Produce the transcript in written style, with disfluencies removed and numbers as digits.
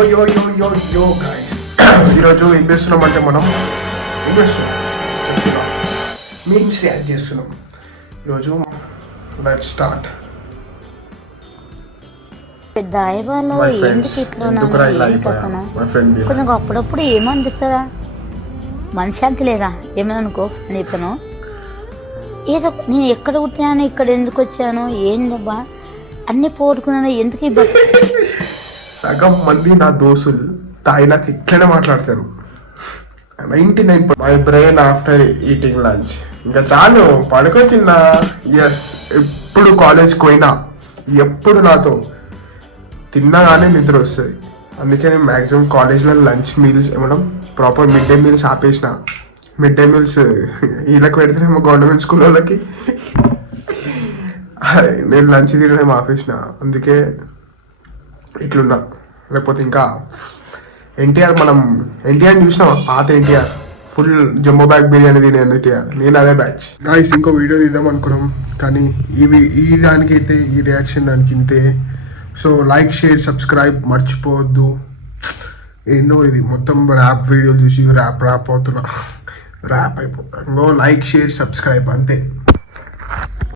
యో యో యో యో గాయ్స్, ఈరోజు ఏం చేస్తున్నామంటే మనం ఏం చేస్తున్నాం చెప్తున్నాం, మీమ్స్ రియాక్ట్ చేస్తున్నాం ఈరోజు. Let's start. దైవాలో ఎందుకు ఇట్లా కొంచెం అప్పుడప్పుడు ఏమనిపిస్తుందా, మనశ్శాంతి లేదా ఏమైనా అనుకో అని చెప్తాను. ఏదో నేను ఎక్కడ పుట్టినాను, ఇక్కడ ఎందుకు వచ్చాను, ఏందబ్బా అన్ని పోగొట్టుకున్నాను, ఎందుకు ఈ సగం మంది నా దోస్తులు తాయినాక ఇట్లనే మాట్లాడతారు. 99 my brain after eating lunch. ఇంకా చాలు పడుకొచ్చిందా. ఎస్, ఎప్పుడు కాలేజ్కి పోయినా ఎప్పుడు నాతో తిన్నగానే నిద్ర వస్తుంది. అందుకే నేను మ్యాక్సిమం కాలేజ్లో లంచ్ మీల్స్ ఏమడం ప్రాపర్ మిడ్ డే మీల్స్ ఆపేసిన. మిడ్ డే మీల్స్ వీళ్ళకి పెడితేనేమో గవర్నమెంట్ స్కూల్ వాళ్ళకి, నేను లంచ్ తినడం ఆపేసిన. అందుకే ఇట్లున్నా. లేకపోతే ఇంకా ఎన్టీఆర్, మనం ఎన్టీఆర్ చూసినాం, పాత NTR full jumbo bag biryani తినే ఎన్టీఆర్, నేను అదే బ్యాచ్. గాయ్స్ ఇంకో వీడియో తీద్దాం అనుకున్నాం, కానీ ఈ దానికైతే ఈ రియాక్షన్ దానికి ఇంతే. సో లైక్, షేర్, సబ్స్క్రైబ్ మర్చిపోవద్దు. ఏందో ఇది మొత్తం ర్యాప్ వీడియోలు చూసి ర్యాప్ అవుతున్నా, ర్యాప్ అయిపోతా. లైక్, షేర్, సబ్స్క్రైబ్ అంతే.